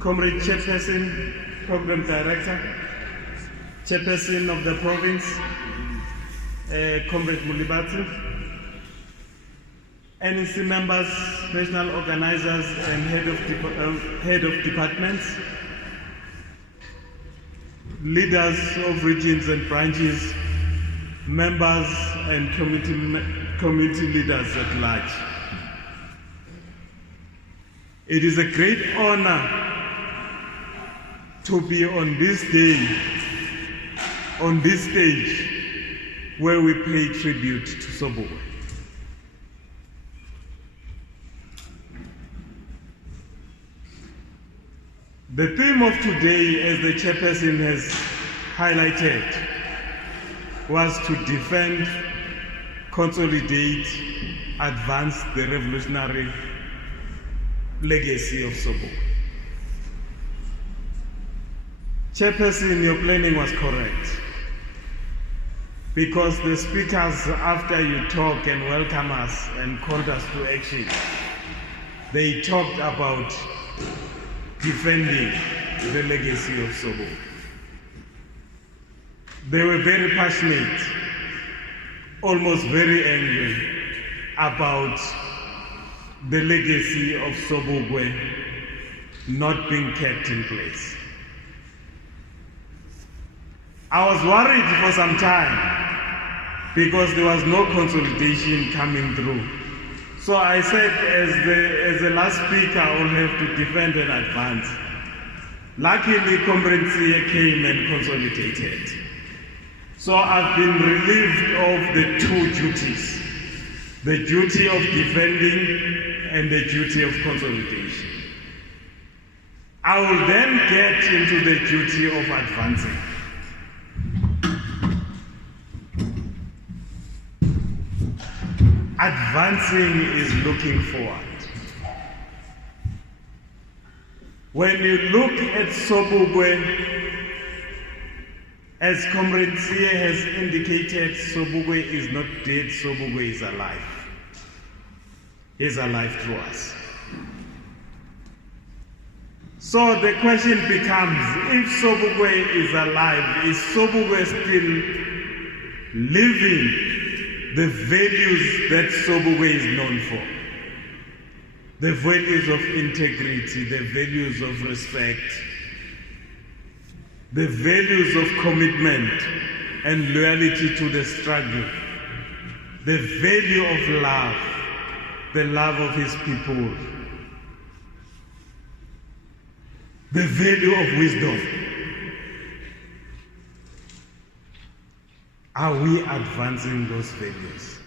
Comrade Chairperson, Program Director, Chairperson of the Province, Comrade Mulibatu, NEC members, national organizers and head of departments, leaders of regions and branches, members and community leaders at large. It is a great honor to be on this day, on this stage, where we pay tribute to Sobukwe. The theme of today, as the chairperson has highlighted, was to defend, consolidate, advance the revolutionary legacy of Sobukwe. Chairperson, your planning was correct, because the speakers, after you talk and welcome us and called us to action, they talked about defending the legacy of Sobukwe. They were very passionate, almost very angry about the legacy of Sobukwe not being kept in place. I was worried for some time because there was no consolidation coming through. So I said, as the last speaker, I will have to defend and advance. Luckily, Comrade Tsiye came and consolidated. So I've been relieved of the two duties, the duty of defending and the duty of consolidation. I will then get into the duty of advancing. Advancing is looking forward. When you look at Sobukwe, as Comrade Tsiye has indicated, Sobukwe is not dead, Sobukwe is alive. He is alive through us. So the question becomes, if Sobukwe is alive, is Sobukwe still living the values that Sobukwe is known for? The values of integrity, the values of respect, the values of commitment and loyalty to the struggle, the value of love, the love of his people, the value of wisdom. Are we advancing those values?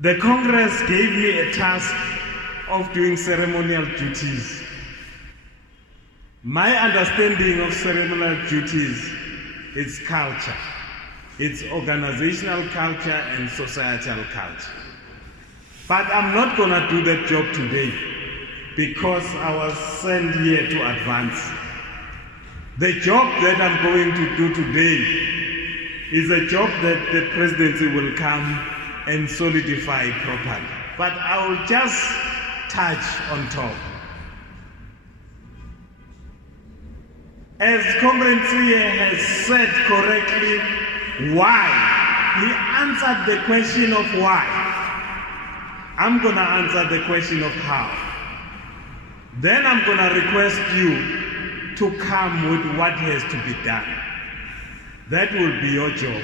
The Congress gave me a task of doing ceremonial duties. My understanding of ceremonial duties is culture. It's organizational culture and societal culture. But I'm not going to do that job today because I was sent here to advance. The job that I'm going to do today is a job that the presidency will come and solidify properly. But I will just touch on top. As Comrade Tsiye has said correctly, why? He answered the question of why. I'm going to answer the question of how. Then I'm going to request you to come with what has to be done. That will be your job.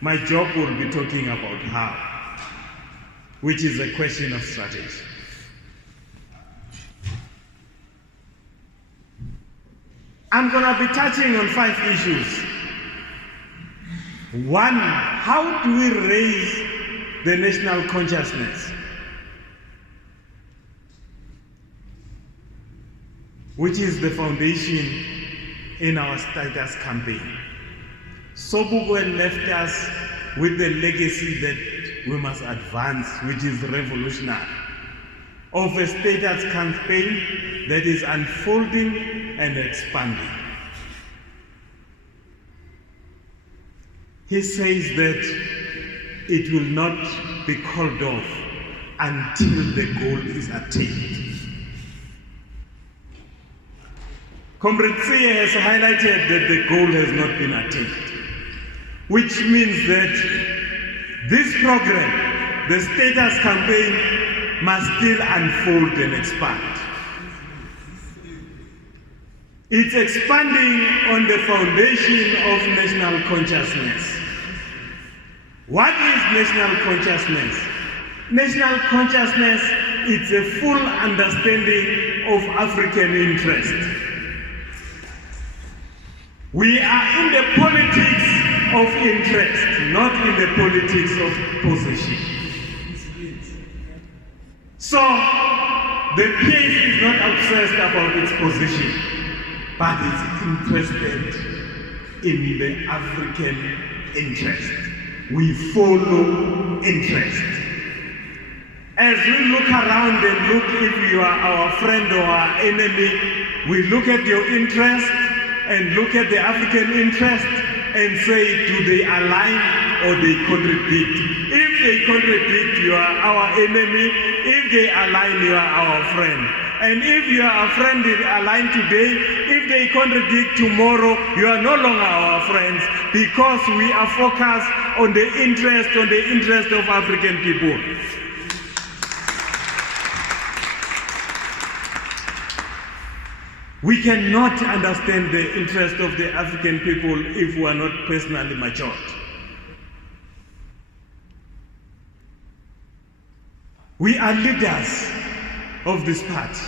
My job will be talking about how, which is a question of strategy. I'm going to be touching on 5 issues. 1, how do we raise the national consciousness? Which is the foundation in our status campaign. Sobukwe left us with the legacy that we must advance, which is revolutionary, of a status campaign that is unfolding and expanding. He says that it will not be called off until the goal is attained. Comrade Sia has highlighted that the goal has not been attained, which means that this program, the status campaign, must still unfold and expand. It's expanding on the foundation of national consciousness. What is national consciousness? National consciousness is a full understanding of African interest. We are in the politics of interest, not in the politics of position. So, the PAC is not obsessed about its position, but it's interested in the African interest. We follow interest. As we look around and look if you are our friend or our enemy, we look at your interest and look at the African interest and say, do they align or they contradict? If they contradict, you are our enemy. If they align, you are our friend. And if you are a friend aligned today, if they contradict tomorrow, you are no longer our friends, because we are focused on the interest of African people. We cannot understand the interest of the African people if we are not personally matured. We are leaders of this party,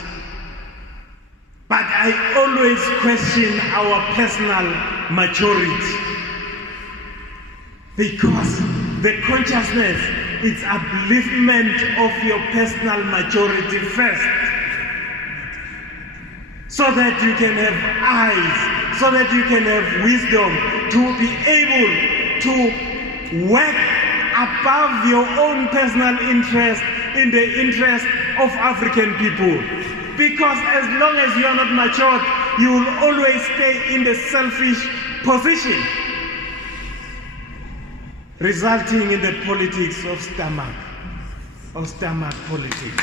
but I always question our personal maturity, because the consciousness is upliftment of your personal maturity first, so that you can have eyes, so that you can have wisdom to be able to work above your own personal interest in the interest of African people. Because as long as you are not matured, you will always stay in the selfish position, resulting in the politics of stomach politics.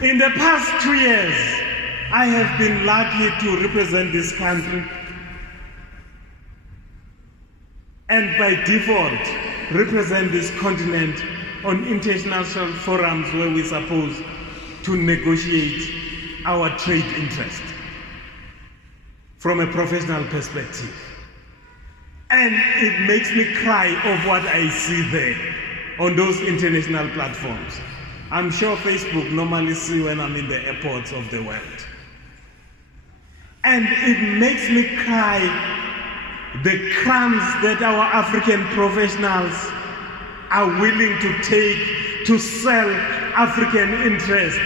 In the past 2 years, I have been lucky to represent this country, and by default, represent this continent on international forums where we're supposed to negotiate our trade interest from a professional perspective. And it makes me cry of what I see there on those international platforms. I'm sure Facebook normally see when I'm in the airports of the world. And it makes me cry the crumbs that our African professionals are willing to take to sell African interest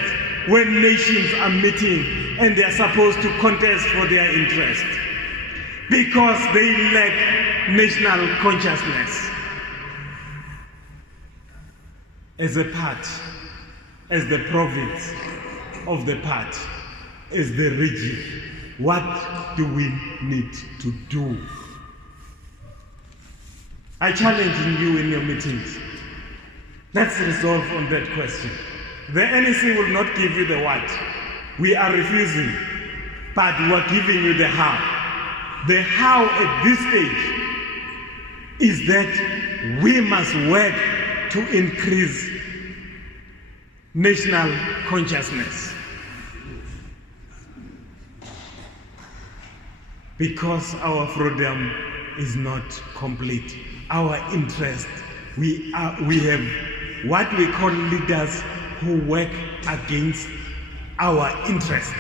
when nations are meeting and they are supposed to contest for their interest, because they lack national consciousness. As a part, as the province of the party, as the region, what do we need to do? I challenge you in your meetings. Let's resolve on that question. The NEC will not give you the what. We are refusing, but we are giving you the how. The how at this stage is that we must work to increase national consciousness. Because our freedom is not complete. Our interest, we have what we call leaders who work against our interest.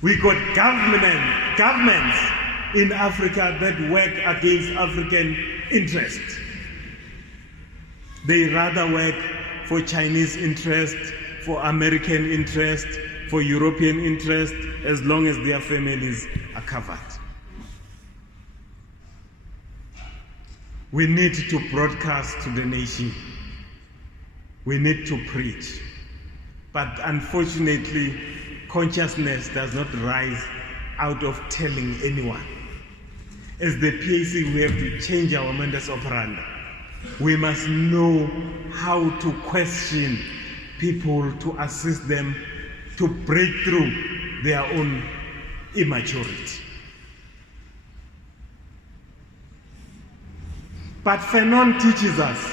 We got governments in Africa that work against African interest. They rather work for Chinese interest, for American interest, for European interest, as long as their families are covered. We need to broadcast to the nation. We need to preach. But unfortunately, consciousness does not rise out of telling anyone. As the PAC, we have to change our modus operandi. We must know how to question people to assist them to break through their own immaturity. But Fanon teaches us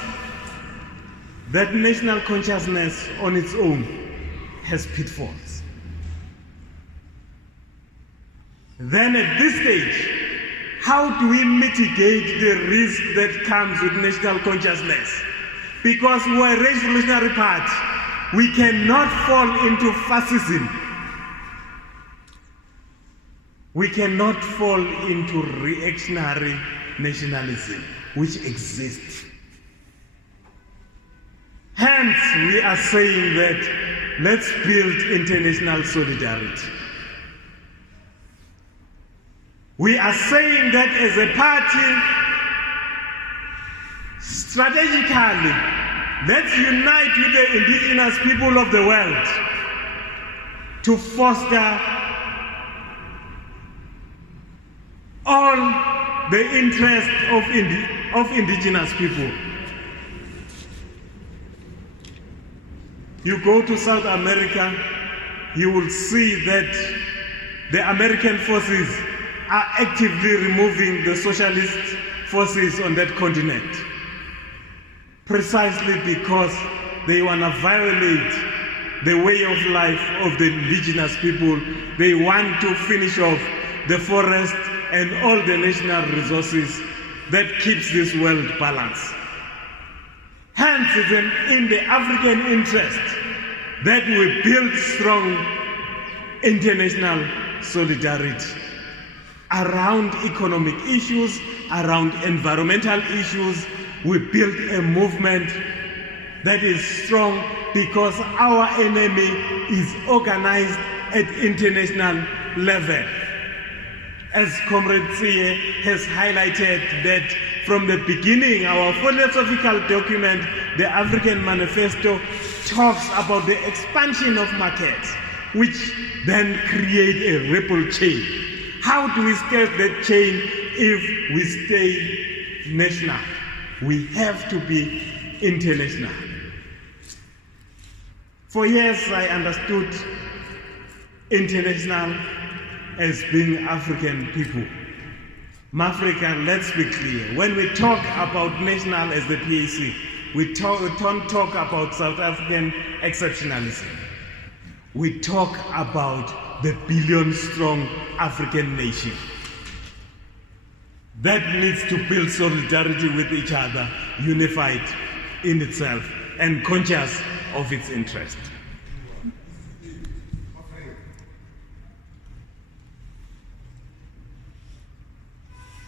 that national consciousness on its own has pitfalls. Then at this stage, how do we mitigate the risk that comes with national consciousness? Because we're a revolutionary party, we cannot fall into fascism. We cannot fall into reactionary nationalism, which exists. Hence, we are saying that let's build international solidarity. We are saying that as a party, strategically, let's unite with the indigenous people of the world to foster all the interests of indigenous people. You go to South America, you will see that the American forces are actively removing the socialist forces on that continent, precisely because they want to violate the way of life of the indigenous people. They want to finish off the forest and all the national resources that keeps this world balanced. Hence, it's in the African interest that we build strong international solidarity around economic issues, around environmental issues. We build a movement that is strong because our enemy is organized at international level. As Comrade Tsiye has highlighted that from the beginning, our philosophical document, the African Manifesto, talks about the expansion of markets, which then create a ripple chain. How do we start that chain if we stay national? We have to be international. For years, I understood international as being African people. Mafrica, let's be clear. When we talk about national as the PAC, we don't talk about South African exceptionalism. We talk about the billion-strong African nation that needs to build solidarity with each other, unified in itself, and conscious of its interest.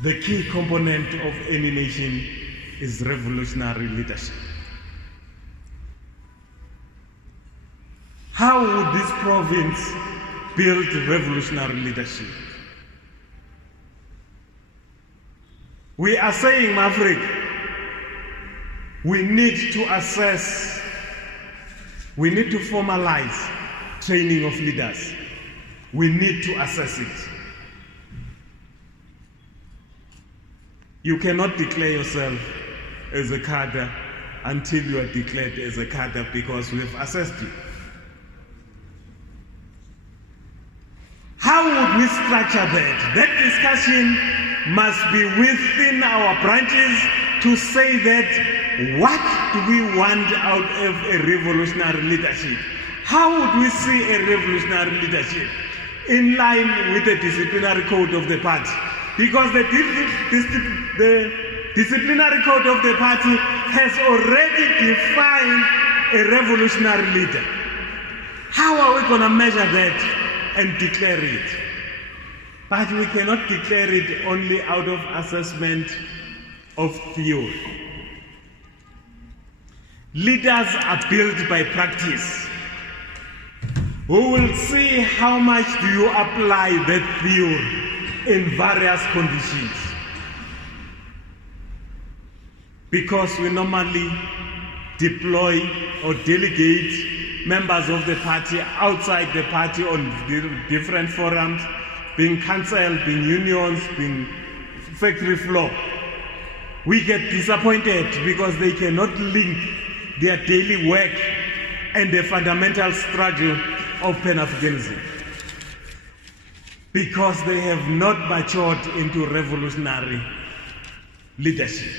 The key component of any nation is revolutionary leadership. How would this province build revolutionary leadership? We are saying, Maverick, we need to assess, we need to formalize training of leaders. We need to assess it. You cannot declare yourself as a cadre until you are declared as a cadre because we have assessed you. How would we structure that? That discussion must be within our branches to say that what do we want out of a revolutionary leadership? How would we see a revolutionary leadership in line with the disciplinary code of the party? Because the disciplinary code of the party has already defined a revolutionary leader. How are we going to measure that and declare it? But we cannot declare it only out of assessment of theory. Leaders are built by practice. We will see how much do you apply that theory in various conditions. Because we normally deploy or delegate members of the party outside the party on different forums, being council, being unions, being factory floor. We get disappointed because they cannot link their daily work and the fundamental struggle of Pan Africanism, because they have not matured into revolutionary leadership.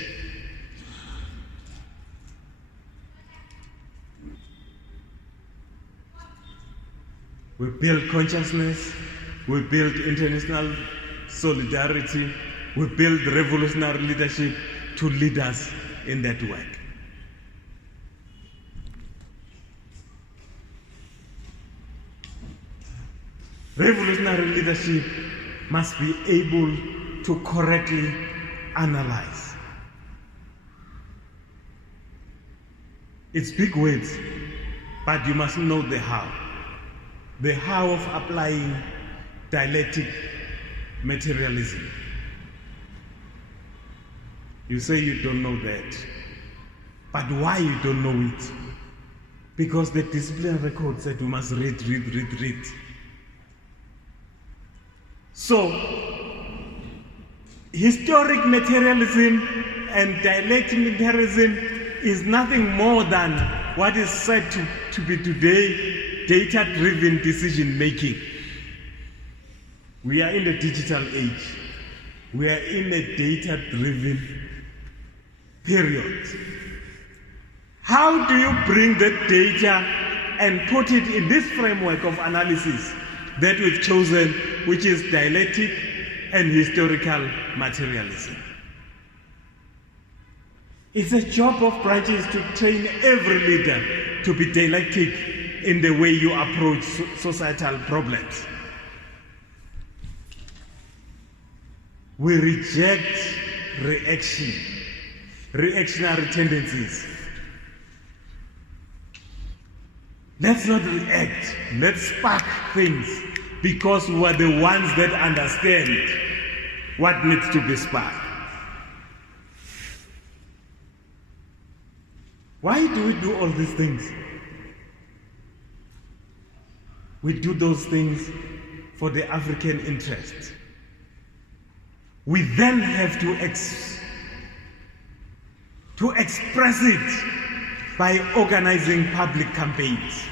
We build consciousness, we build international solidarity, we build revolutionary leadership to lead us in that work. Revolutionary leadership must be able to correctly analyze. It's big words, but you must know the how. The how of applying dialectic materialism. You say you don't know that, but why you don't know it? Because the disciplinary code said you must read. So, historic materialism and dialectic materialism is nothing more than what is said to be today data-driven decision-making. We are in the digital age. We are in a data-driven period. How do you bring that data and put it in this framework of analysis that we've chosen, which is dialectic and historical materialism? It's a job of branches to train every leader to be dialectic in the way you approach societal problems. We reject reactionary tendencies. Let's not react, let's spark things, because we are the ones that understand what needs to be sparked. Why do we do all these things? We do those things for the African interest. We then have to express it by organizing public campaigns.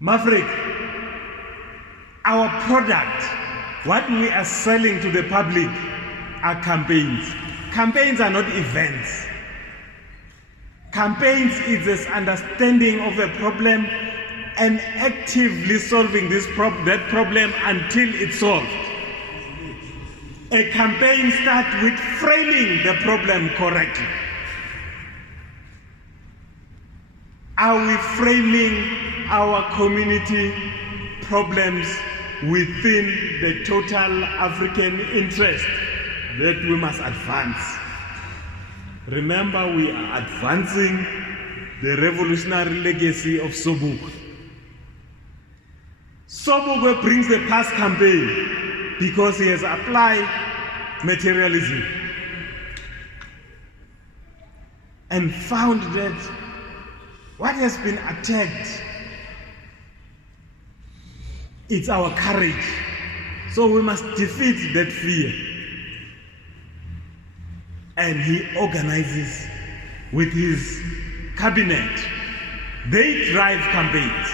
Maverick, our product, what we are selling to the public are campaigns. Campaigns are not events. Campaigns is this understanding of a problem and actively solving that problem until it's solved. A campaign starts with framing the problem correctly. Are we framing our community problems within the total African interest that we must advance? Remember, we are advancing the revolutionary legacy of Sobukwe. Sobukwe brings the past campaign because he has applied materialism and found that what has been attacked, it's our courage. So we must defeat that fear. And he organizes with his cabinet. They drive campaigns.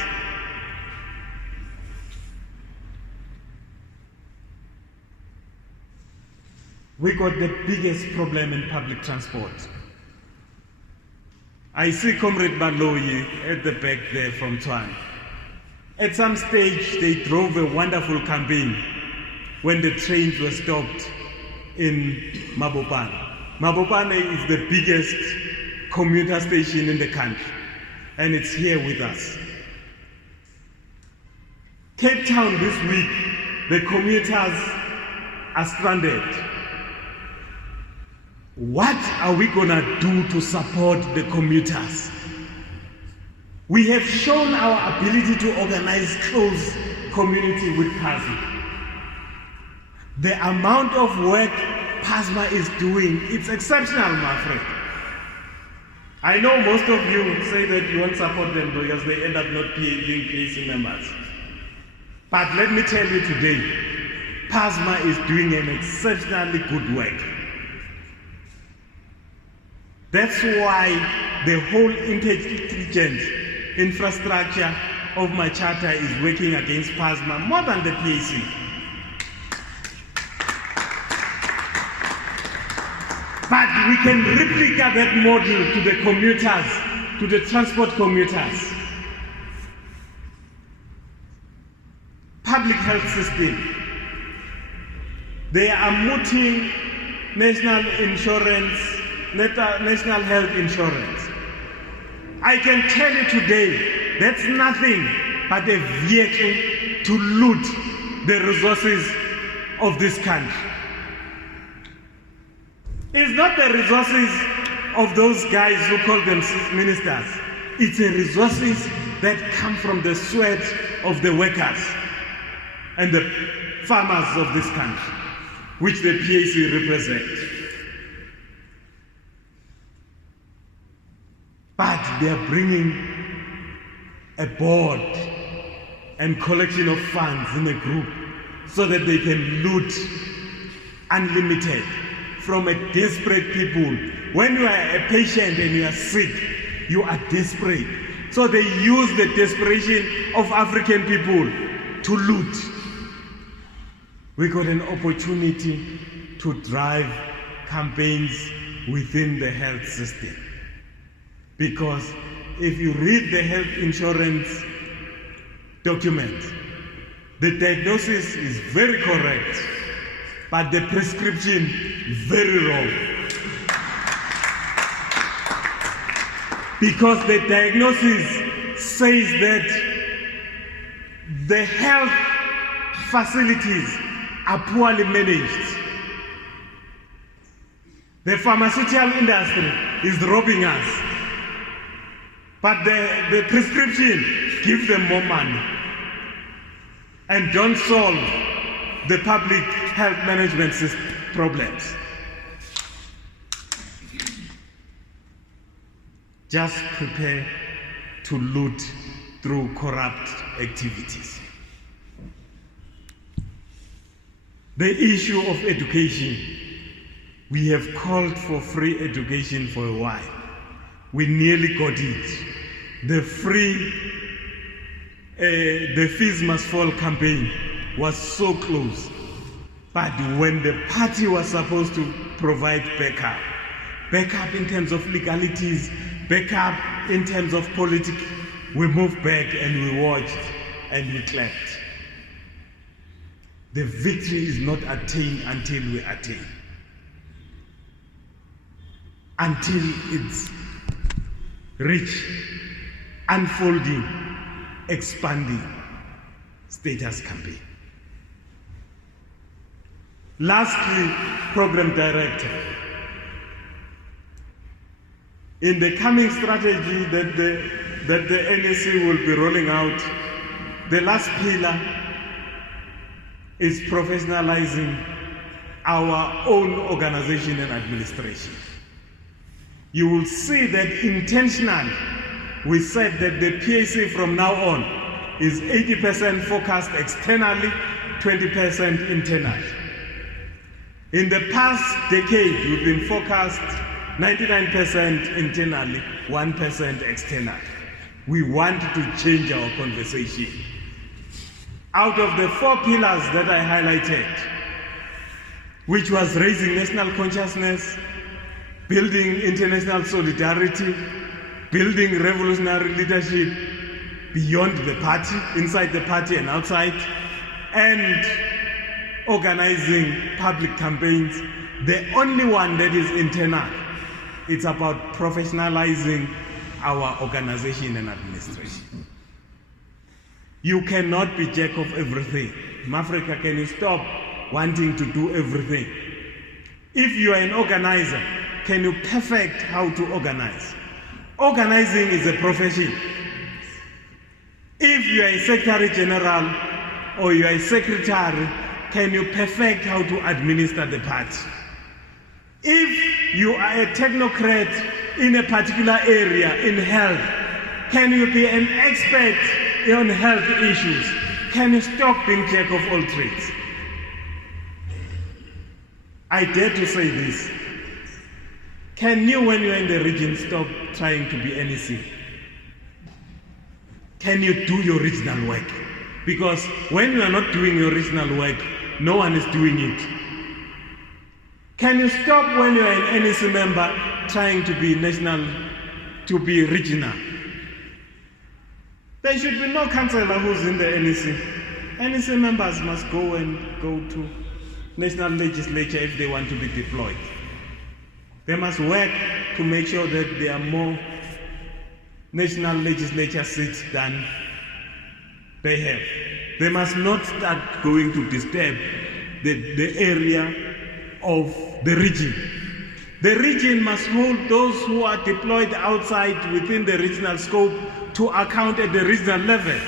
We got the biggest problem in public transport. I see Comrade Baloyi at the back there from Tshwane. At some stage, they drove a wonderful campaign when the trains were stopped in Mabopane. Mabopane is the biggest commuter station in the country, and it's here with us. Cape Town this week, the commuters are stranded. What are we gonna do to support the commuters? We have shown our ability to organize close community with PAC. The amount of work PASMA is doing, it's exceptional, my friend. I know most of you say that you won't support them because they end up not being PAC members. But let me tell you today, PASMA is doing an exceptionally good work. That's why the whole intelligence infrastructure of my charter is working against PASMA more than the PAC. But we can replicate that model to the commuters, to the transport commuters. Public health system. They are mooting national insurance, national health insurance. I can tell you today, that's nothing but a vehicle to loot the resources of this country. It's not the resources of those guys who call themselves ministers. It's the resources that come from the sweat of the workers and the farmers of this country, which the PAC represent. But they are bringing a board and collection of funds in a group so that they can loot unlimited from a desperate people. When you are a patient and you are sick, you are desperate. So they use the desperation of African people to loot. We got an opportunity to drive campaigns within the health system. Because if you read the health insurance document, the diagnosis is very correct, but the prescription very wrong. Because the diagnosis says that the health facilities are poorly managed. The pharmaceutical industry is robbing us. But the prescription gives them more money and don't solve the public health management system problems. Just prepare to loot through corrupt activities. The issue of education. We have called for free education for a while. We nearly got it. The fees must fall campaign was so close. But when the party was supposed to provide backup in terms of legalities, backup in terms of politics, we moved back and we watched and we clapped. The victory is not attained until we attain. Until it's rich, unfolding, expanding status campaign. Lastly, program director. In the coming strategy that the NSC will be rolling out, the last pillar is professionalizing our own organization and administration. You will see that intentionally we said that the PAC from now on is 80% focused externally, 20% internally. In the past decade, we've been focused 99% internally, 1% externally. We want to change our conversation. Out of the 4 pillars that I highlighted, which was raising national consciousness, building international solidarity, building revolutionary leadership beyond the party, inside the party and outside, and organizing public campaigns, the only one that is internal, it's about professionalizing our organization and administration. You cannot be jack of everything. Africa, can you stop wanting to do everything? If you are an organizer, can you perfect how to organize? Organizing is a profession. If you are a secretary general or you are a secretary, can you perfect how to administer the party? If you are a technocrat in a particular area in health, can you be an expert on health issues? Can you stop being jack of all trades? I dare to say this. Can you, when you're in the region, stop trying to be NEC? Can you do your regional work? Because when you are not doing your regional work, no one is doing it. Can you stop when you are an NEC member trying to be national, to be regional? There should be no councillor who's in the NEC. NEC members must go to national legislature if they want to be deployed. They must work to make sure that there are more national legislature seats than they have. They must not start going to disturb the area of the region. The region must hold those who are deployed outside within the regional scope to account at the regional level.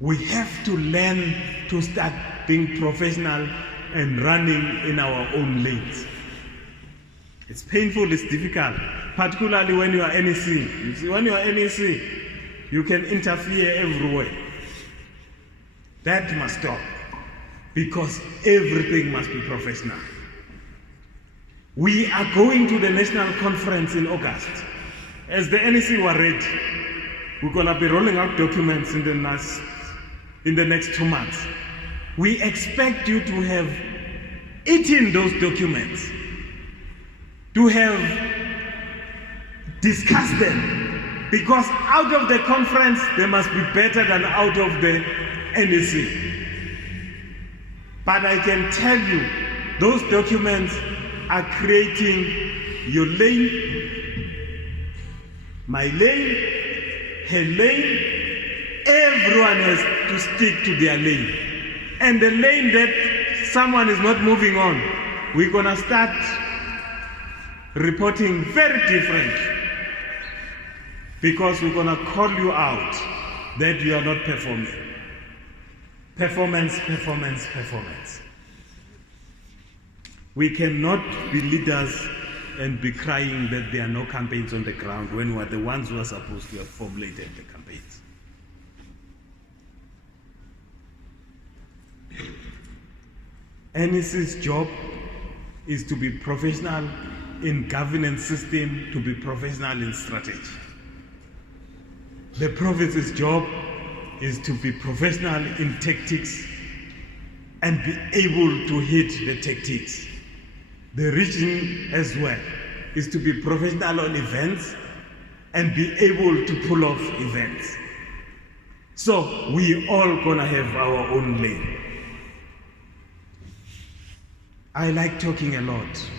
We have to learn to start being professional and running in our own lanes. It's painful, it's difficult, particularly when you are NEC. You see, when you are NEC, you can interfere everywhere. That must stop, because everything must be professional. We are going to the national conference in August. As the NEC were ready, we're going to be rolling out documents in the next 2 months. We expect you to have eaten those documents, to have discussed them, because out of the conference they must be better than out of the NEC. But I can tell you, those documents are creating your lane, my lane, her lane. Everyone has to stick to their lane. And the lane that someone is not moving on, we're going to start reporting very different, because we're going to call you out that you are not performing. Performance, performance, performance. We cannot be leaders and be crying that there are no campaigns on the ground when we are the ones who are supposed to have formulated the campaigns. NEC's job is to be professional in governance system, to be professional in strategy. The province's job is to be professional in tactics and be able to hit the tactics. The region as well is to be professional on events and be able to pull off events. So we all gonna have our own lane. I like talking a lot,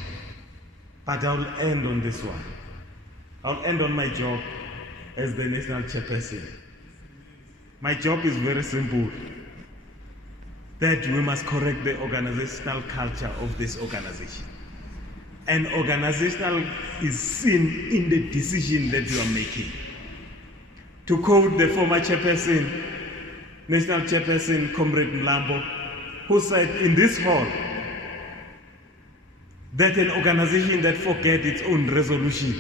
but I'll end on this one. I'll end on my job as the national chairperson. My job is very simple, that we must correct the organizational culture of this organization. And organizational is seen in the decision that you are making. To quote the former chairperson, national chairperson, Comrade Mlambo, who said in this hall that an organization that forgets its own resolution,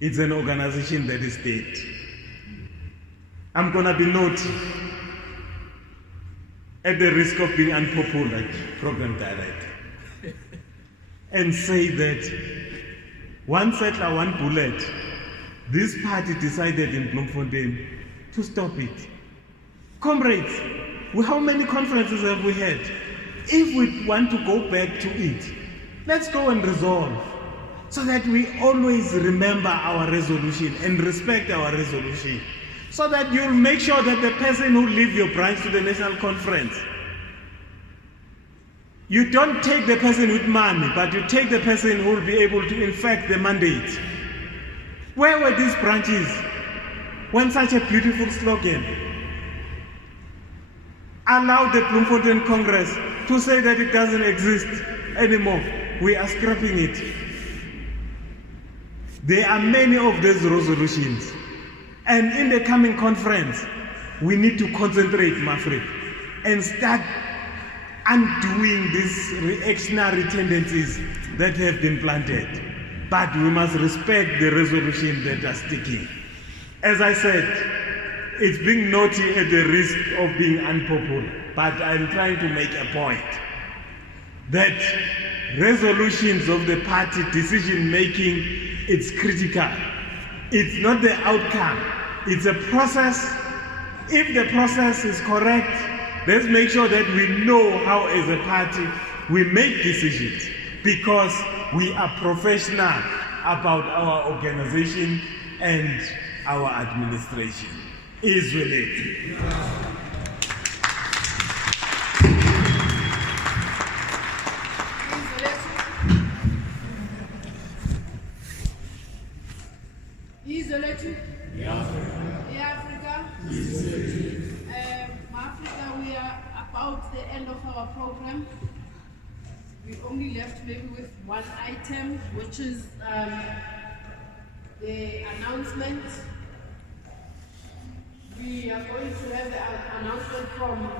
it's an organization that is dead. I'm going to be naughty, at the risk of being unpopular, program director, and say that one settler, one bullet, this party decided in Bloemfontein to stop it. Comrades, how many conferences have we had? If we want to go back to it, let's go and resolve, so that we always remember our resolution and respect our resolution, so that you'll make sure that the person who leaves your branch to the national conference, you don't take the person with money, but you take the person who will be able to infect the mandate. Where were these branches when such a beautiful slogan allowed the Bloemfontein Congress to say that it doesn't exist anymore? We are scrapping it. There are many of these resolutions. And in the coming conference, we need to concentrate, Mafrik, and start undoing these reactionary tendencies that have been planted. But we must respect the resolution that are sticking. As I said, it's being naughty at the risk of being unpopular, but I'm trying to make a point that resolutions of the party decision making, it's critical. It's not the outcome, it's a process. If the process is correct, let's make sure that we know how as a party we make decisions, because we are professional about our organization and our administration. Is related. Africa, we are about the end of our program. We only left maybe with one item, which is the announcement. We are going to have the announcement from